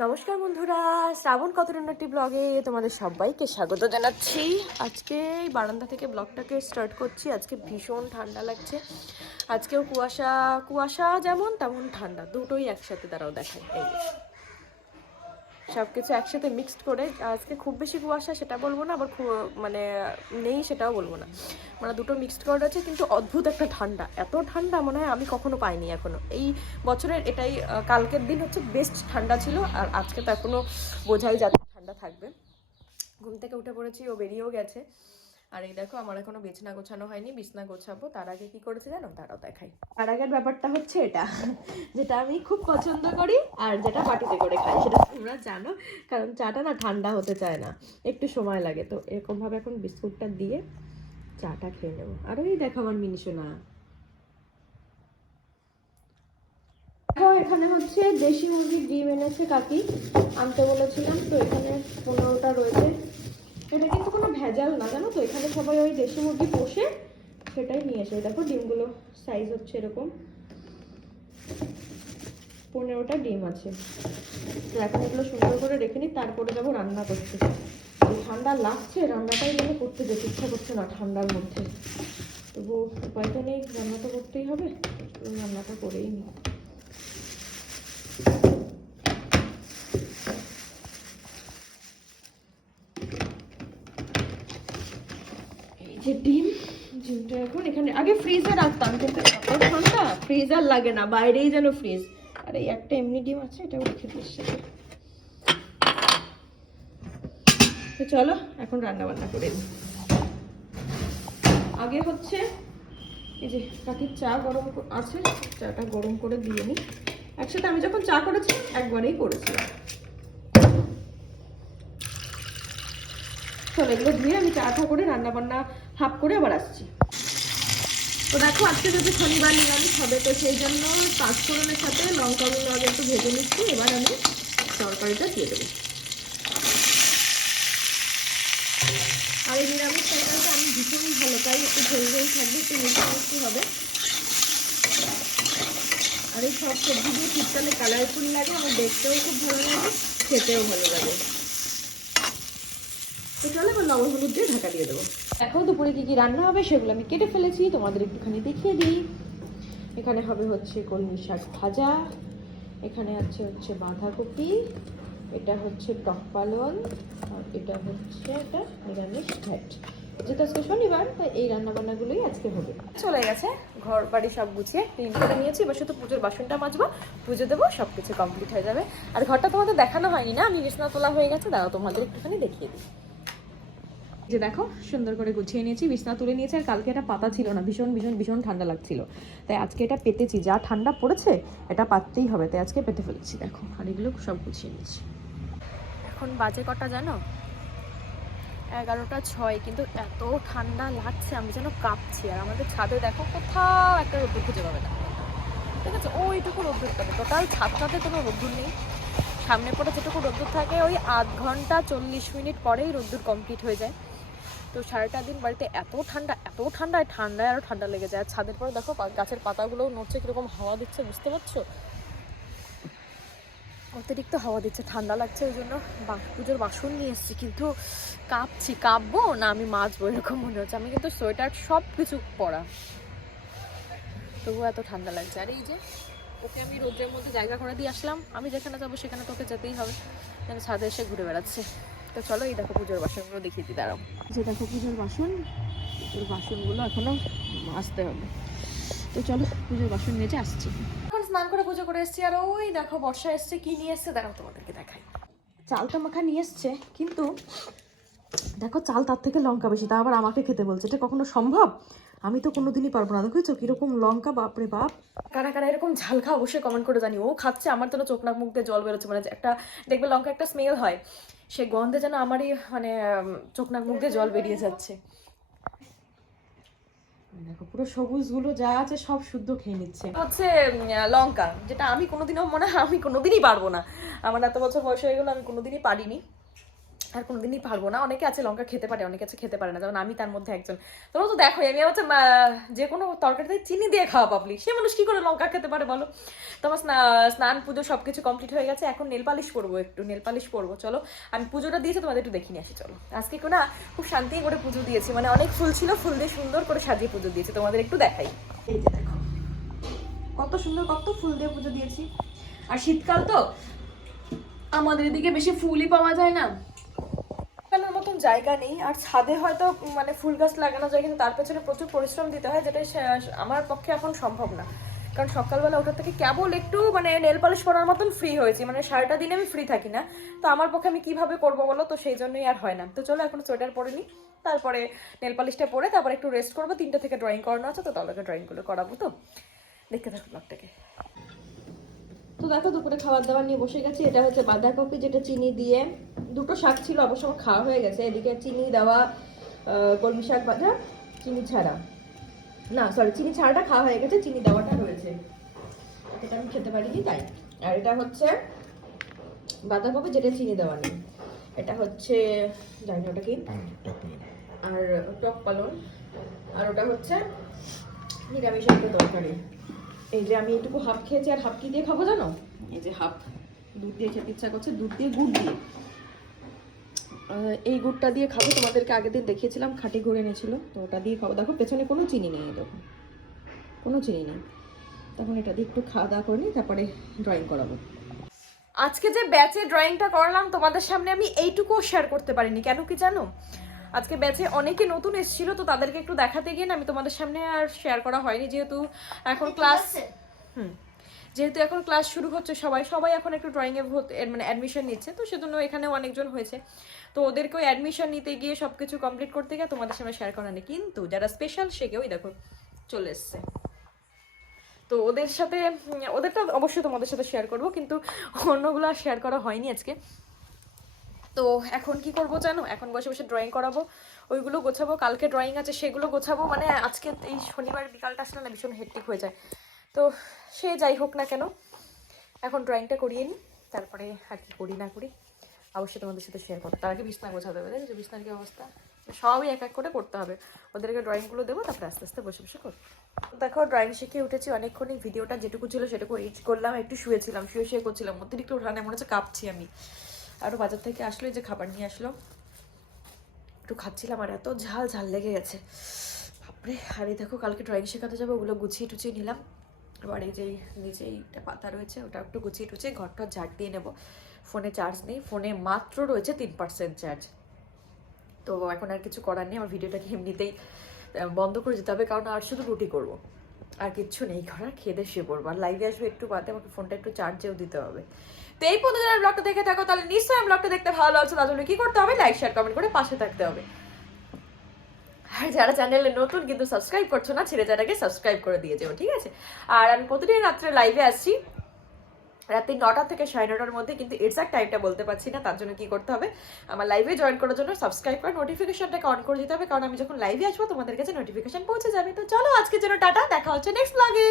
নমস্কার বন্ধুরা, শ্রাবণ কতরুন্নতি ব্লগে তোমাদের সবাইকে স্বাগত জানাচ্ছি। আজকে এই বারান্দা থেকে ব্লগটাকে স্টার্ট করছি। আজকে ভীষণ ঠান্ডা লাগছে। আজকেও কুয়াশা কুয়াশা যেমন তেমন ঠান্ডা, দুটোই একসাথে দাঁড়াও দেখায়। এই সব কিছু একসাথে মিক্সড করে। আজকে খুব বেশি কুয়াশা সেটা বলবো না, আবার মানে নেই সেটাও বলবো না, মানে দুটো মিক্সড করে আছে। কিন্তু অদ্ভুত একটা ঠান্ডা, এত ঠান্ডা মনে হয় আমি কখনো পাইনি এখনো এই বছরের। এটাই কালকের দিন হচ্ছে বেস্ট ঠান্ডা ছিল, আর আজকে তো এখনো বোঝাই যাচ্ছে ঠান্ডা থাকবে। ঘুম থেকে উঠে পড়েছি, ও বেরিয়েও গেছে। আর এই দেখো, আমার এখনো বিছনা গোছানো হয়নি, বিছনা গোছাবো। তার আগে কি করেছে জানো, তারাও দেখাই। তার আগের ব্যাপারটা হচ্ছে এটা, যেটা আমি খুব পছন্দ করি আর যেটা বাটিতে করে খাই, সেটা তোমরা জানো। কারণ চাটা না ঠান্ডা হতে চায় না, একটু সময় লাগে। তো এরকম ভাবে এখন বিস্কুটটা দিয়ে চাটা খেয়ে নেবো। আর ওই দেখো আমার মিনিসোনা। এখানে হচ্ছে দেশি মুরগির ডিম এনেছে কাকি, আনতে বলেছিলাম। তো এখানে 15টা রয়েছে। এটা কিন্তু কোনো ভেজাল না, জানো তো। এখানে সবাই ওই দেশি মুরগি পোষে, সেটাই নিয়ে এসে। দেখো ডিমগুলো সাইজ হচ্ছে এরকম, 15টা ডিম আছে। তো এখন এগুলো সুন্দর করে রেখে নিই, তারপরে যাবো রান্না করতে। ঠান্ডা লাগছে, রান্নাটাই যেন করতে যেতে ইচ্ছা করছে না ঠান্ডার মধ্যে। তবু উপায় তো নেই, রান্না তো করতেই হবে। রান্নাটা করেই নিই। যে ডিমটা এখন এখানে, আগে ফ্রিজে রাখতাম, কিন্তু এত ঠান্ডা ফ্রিজার লাগে না, বাইরেই যেন ফ্রিজ। আর এই একটা এমনি ডিম আছে, এটাও রেখে দিচ্ছি। তো চলো এখন রান্না বান্না করে দিই। আগে হচ্ছে এই যে কাকির চা গরম আছে, চাটা গরম করে দিয়ে নিই। একসাথে আমি যখন চা করেছি একবারেই করেছিলাম। চলো এগুলো ধুয়ে আমি চাটা করে রান্না বান্না হাফ করে আবার আসছি। তো দেখো, আজকে যদি শনিবার নিরামিষ হবে, তো সেই জন্য পাঁচফোড়নের সাথে লঙ্কাগুলো আগে একটু ভেজে নিচ্ছি। এবার আমি তরকারিটা দিয়ে দেবো। আর এই নিরামিষ তরকারিটা আমি ভীষণই ভালো পাই, একটু ঝোল ঝোল থাকবে, একটু মিষ্টি মিষ্টি হবে। আর এই সব সবজি দিয়ে শীতকালে কালারফুল লাগে, আমার দেখতেও খুব ভালো লাগে, খেতেও ভালো লাগে। তো চলো এবার লবণ হলুদ দিয়ে ঢাকা দিয়ে দেবো। এখন দুপুরে কি কি রান্না হবে সেগুলো আমি কেটে ফেলেছি, তোমাদের একটুখানি দেখিয়ে দিই। এখানে হবে হচ্ছে কলমি শাক ভাজা, এখানে আছে হচ্ছে বাঁধাকপি, এটা হচ্ছে টক পালন, আর এটা হচ্ছে একটা নিরামিষ ঘ্যাট। যেহেতু আজকে শনিবার, তাই এই রান্নাবান্নাগুলোই আজকে হবে। চলে গেছে ঘর বাড়ি সব গুছিয়ে ক্লিন করে নিয়েছি। এবার শুধু পুজোর বাসনটা মাজবো, পুজো দেবো, সব কিছু কমপ্লিট হয়ে যাবে। আর ঘরটা তোমাদের দেখানো হয়নি না, আমি বিছানা তোলা হয়ে গেছে, দাঁড়াও তোমাদের একটুখানি দেখিয়ে দিই। যে দেখো সুন্দর করে গুছিয়ে নিয়েছি, বিছানা তুলে নিয়েছি। আর কালকে এটা পাতা ছিল না, ভীষণ ভীষণ ভীষণ ঠান্ডা লাগছিল, তাই আজকে এটা পেতেছি। যা ঠান্ডা পড়েছে এটা পাততেই হবে, তাই আজকে পেতে ফেলেছি। দেখো, আর এগুলো সব গুছিয়ে নিয়েছি। এখন বাজে কটা জানো, 11টা 6, কিন্তু এত ঠান্ডা লাগছে আমি যেন কাঁপছি। আর আমাদের ছাদে দেখো কোথাও একটা রোদ্দুর খুঁজে পাবে না, ঠিক আছে? ওইটুকু রোদ্দুর পাবে, টোটাল ছাদটাতে কোনো রোদ্দুর নেই। সামনে পরে যেটুকু রোদ্দুর থাকে ওই আধ ঘন্টা 40 মিনিট পরেই রোদ্দুর কমপ্লিট হয়ে যায়। তো সারাটা দিন বাড়িতে এত ঠান্ডা, এত ঠান্ডায় ঠান্ডায় আরও ঠান্ডা লেগে যায়। আর ছাদের পরে দেখো গাছের পাতাগুলোও নড়ছে, কীরকম হাওয়া দিচ্ছে, বুঝতে পারছো? অতিরিক্ত হাওয়া দিচ্ছে, ঠান্ডা লাগছে। ওই জন্য পুজোর বাসন নিয়ে এসেছি, কিন্তু কাঁপছি। কাঁপবো না আমি মাজবো এরকম মনে হচ্ছে। আমি কিন্তু সোয়েটার সব কিছু পরা, তবুও এত ঠান্ডা লাগছে। আর এই যে ওকে আমি রোদ্রের মধ্যে জায়গা করে দিয়ে আসলাম, আমি যেখানে যাবো সেখানে তোকে যেতেই হবে, যেন ছাদে এসে ঘুরে বেড়াচ্ছে। তো চলো এই দেখো পুজোর বাসনগুলো দেখিয়ে দিই, দাঁড়াও। যে দেখো পুজোর বাসনগুলো এখনো মাজতে হবে। তো চলো পুজোর বাসন মেজে আসছি। এখন স্নান করে পুজো করে এসেছি। আর ওই দেখো বর্ষা এসছে, কি নিয়ে এসছে দাঁড়াও তোমাদেরকে দেখাই। চালটা মাখা নিয়ে এসছে, কিন্তু দেখো চাল তার থেকে লঙ্কা বেশি, তা আবার আমাকে খেতে বলছে। এটা কখনো সম্ভব? আমি তো কোনোদিনই পারবো না। দেখেছো কিরকম লঙ্কা, বাপরে বাপ। কারা কারা এরকম ঝাল খাও অবশ্যই কমেন্ট করে জানি। ও খাচ্ছে, আমার তো চোখ নাক মুখ দিয়ে জল বেরোচ্ছে। মানে একটা দেখবে লঙ্কা একটা স্মেল হয়, সে গন্ধে যেন আমারই মানে চোখ নাক মুখ দিয়ে জল বেরিয়ে যাচ্ছে। দেখো পুরো সবুজ গুলো যা আছে সব শুদ্ধ খেয়ে নিচ্ছে। হচ্ছে লঙ্কা, যেটা আমি কোনোদিনও মনে হয় আমি কোনোদিনই পারবো না। আমার এত বছর বয়স হয়ে গেলো, আমি কোনোদিনই পারিনি। আর কোনোদিনই পারবো না। অনেকে আছে লঙ্কা খেতে পারে, অনেকে আছে খেতে পারে না, যেমন আমি তার মধ্যে একজন। তোমরা তো দেখো আমি হচ্ছে যে কোনো তরকারিতে চিনি দিয়ে খাওয়া পাবলিক, সে মানুষ কি করে লঙ্কা খেতে পারে বলো। তোমার স্নান পুজো সবকিছু কমপ্লিট হয়ে গেছে, এখন নেল পালিশ করবো, একটু নেল পালিশ করবো। চলো আমি পুজোটা দিয়েছি তোমাদের একটু দেখিয়ে নিয়ে আসি। চলো আজকে না খুব শান্তি করে পুজো দিয়েছি, মানে অনেক ফুল ছিল, ফুল দিয়ে সুন্দর করে সাজিয়ে পুজো দিয়েছি, তোমাদের একটু দেখাই। এই যে দেখো কত সুন্দর, কত ফুল দিয়ে পুজো দিয়েছি। আর শীতকাল তো আমাদের এদিকে বেশি ফুলই পাওয়া যায় না, লাগানোর মতন জায়গা নেই। আর ছাদে হয়তো মানে ফুল গাছ লাগানো যায়, কিন্তু তার পেছনে প্রচুর পরিশ্রম দিতে হয়, যেটা আমার পক্ষে এখন সম্ভব না। কারণ সকালবেলা ওটার থেকে কেবল একটু মানে নেল পলিশ করার মতন ফ্রি হয়েছি, মানে সারাটা দিনে আমি ফ্রি থাকি না, তো আমার পক্ষে আমি কিভাবে করবো বলো, তো সেই জন্যই আর হয় না। তো চলো এখন সোয়েটার পরে নিই, তারপরে নেল পলিশটা পরে তারপরে একটু রেস্ট করবো। 3টা থেকে ড্রয়িং করানো আছে, তো তাহলে ড্রয়িংগুলো করাবো। তো দেখতে থাকো ব্লগটাকে। তো দেখো দুপুরে খাবার দাবার নিয়ে বসে গেছি। এটা হচ্ছে বাঁধাকপি, যেটা চিনি দিয়ে, দুটো শাক ছিল অবশ্য খাওয়া হয়ে গেছে। এদিকে চিনি দেওয়া কলমি শাক ভাজা, চিনি ছাড়া, না সরি চিনি ছাড়াটা খাওয়া হয়ে গেছে, চিনি দেওয়াটা রয়েছে, এটা আমি খেতে পারিনি তাই। আর এটা হচ্ছে বাঁধাকপি, যেটা চিনি দেওয়া নেই। এটা হচ্ছে জানি না ওটা কি, আর টক পালন। আর ওটা হচ্ছে নিরামিষ একটা তরকারি। এই যে আমি এইটুকু হাফ খেয়েছি, আর হাফ কি দিয়ে খাবো জানো, এই যে হাফ দুধ দিয়ে খেতে ইচ্ছা করছে, দুধ দিয়ে গুড় দিয়ে, এই গুড়টা দিয়ে খাবো। তোমাদেরকে আগের দিন দেখিয়েছিলাম, খাঁটি গুড় এনেছিল, তো ওটা দিয়ে খাবো। দেখো পেছনে কোনো চিনি নেই, দেখো কোনো চিনি নেই। তখন এটা দিয়ে একটু খাওয়া দাওয়া করে নিই, তারপরে ড্রয়িং করাবো। আজকে যে ব্যাচে ড্রয়িংটা করলাম তোমাদের সামনে আমি এইটুকুও শেয়ার করতে পারিনি, কেন কি জানো, আজকে ব্যাচে অনেকে নতুন এসেছিল, তো তাদেরকে একটু দেখাতে গিয়ে না আমি তোমাদের সামনে আর শেয়ার করা হয়নি, যেহেতু এখন ক্লাস যেহেতু এখন ক্লাস শুরু হচ্ছে, সবাই এখন একটু ড্রয়িংয়ে মানে অ্যাডমিশন নিচ্ছে, তো সেজন্য এখানেও অনেকজন হয়েছে, তো ওদেরকেও অ্যাডমিশন নিতে গিয়ে সবকিছু কমপ্লিট করতে গিয়ে তোমাদের সামনে শেয়ার করা নেই। কিন্তু যারা স্পেশাল সে কেউই দেখো চলে এসছে, তো ওদের সাথে ওদেরটা অবশ্যই তোমাদের সাথে শেয়ার করবো, কিন্তু অন্যগুলো আর শেয়ার করা হয়নি আজকে। তো এখন কি করবো জানো, এখন বসে বসে ড্রয়িং করাবো, ওইগুলো গোছাবো, কালকে ড্রয়িং আছে সেগুলো গোছাবো, মানে আজকে এই শনিবার বিকালটা আসলে না ভীষণ হেক্টিক হয়ে যায়। তো সে যাই হোক না কেন, এখন ড্রয়িংটা করিয়ে নিই, তারপরে আর কি করি না করি অবশ্যই তোমাদের সাথে শেয়ার করবো। তার আগে বিছনা গোছাতে হবে, দেখো বিছনার কি অবস্থা, সবই এক এক করে করতে হবে। ওদেরকে ড্রয়িংগুলো দেবো, তারপরে আস্তে আস্তে বসে বসে করবো। দেখো ড্রয়িং শিখে উঠেছি অনেকক্ষণই, ভিডিওটা যেটুকু ছিল সেটুকু এডিট করলাম, একটু শুয়েছিলাম, শুয়ে করছিলাম, অতিরিক্ত উঠানে মনে হচ্ছে কাঁপছি আমি। আরও বাজার থেকে আসলো, এই যে খাবার নিয়ে আসলো, একটু খাচ্ছিলাম, আর এত ঝাল ঝাল লেগে গেছে বাপরে। আর এই দেখো কালকে ড্রয়িং শেখাতে যাবো, ওগুলো গুছিয়ে টুছিয়ে নিলাম। এবার এই যে নিচে একটা পাতা রয়েছে, ওটা একটু গুছিয়ে টুছিয়ে ঘরটা ঝাড় দিয়ে নেবো। ফোনে চার্জ নেই, ফোনে মাত্র রয়েছে 3% চার্জ, তো এখন আর কিছু করার নেই, আমার ভিডিওটাকে এমনিতেই বন্ধ করে যেতে হবে, কারণ আর শুধু রুটি করবো, আর কিচ্ছু নেই করার, খেয়ে দিয়ে শুয়ে পড়বো। আর লাইভে আসবো একটু বাদে, আমাকে ফোনটা একটু চার্জেও দিতে হবে। তো এই পর্যন্ত যারা ব্লগটা দেখে থাকো, তাহলে নিশ্চয়ই ব্লগটা দেখতে ভালো লাগছে, তার জন্য কি করতে হবে, লাইক শেয়ার কমেন্ট করে পাশে থাকতে হবে। আর যারা চ্যানেলে নতুন কিন্তু সাবস্ক্রাইব করছো না, ছেড়ে যারাকে সাবস্ক্রাইব করে দিয়ে যাও, ঠিক আছে। আর আমি প্রতিদিন রাত্রে লাইভে আসছি, রাত্রি 9টা থেকে 9:30টার মধ্যে, কিন্তু এক্সাক্ট টাইমটা বলতে পারছি না, তার জন্য কি করতে হবে, আমার লাইভে জয়েন করার জন্য সাবস্ক্রাইব করে নোটিফিকেশনটাকে অন করে দিতে হবে, কারণ আমি যখন লাইভে আসবো তোমাদের কাছে নোটিফিকেশন পৌঁছে যাবে। তো চলো আজকের জন্য টাটা, দেখা হচ্ছে নেক্সট ব্লগে।